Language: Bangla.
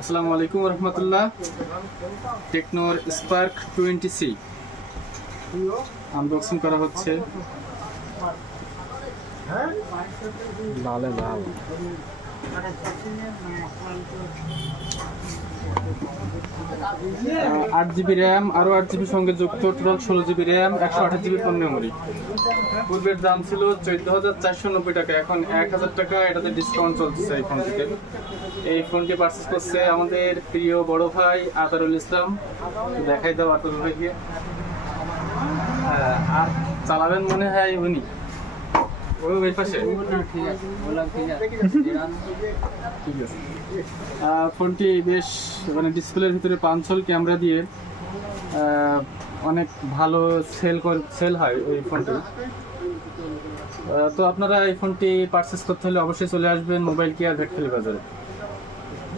আসসালামু আলাইকুম রহমতুল্লাহ। টেকনোর স্পার্ক 20C আনবক্সিং করা হচ্ছে। লালে লাল 8GB র্যাম, আরও 8GB সঙ্গে যুক্ত, total 16GB RAM, 128GB phone memory. পূর্বের দাম ছিল 14,490 টাকা, এখন 1000 টাকা এটাতে ডিসকাউন্ট চলছে এই ফোনটিতে। এই ফোনটি পারচেস করছে আমাদের প্রিয় বড় ভাই আতারুল ইসলাম। দেখাই দাও আতারুল ভাইকে। আর চালাবেন মনে হয় উনি, ওই পাশে। ফোনটি বেশ ডিসপ্লের ভিতরে পাঞ্চল ক্যামেরা দিয়ে অনেক ভালো সেল হয় এই ফোনটি। তো আপনারা এই ফোনটি পারচেস করতে হলে অবশ্যই চলে আসবেন মোবাইল কেয়ার ভেটখালি বাজারে।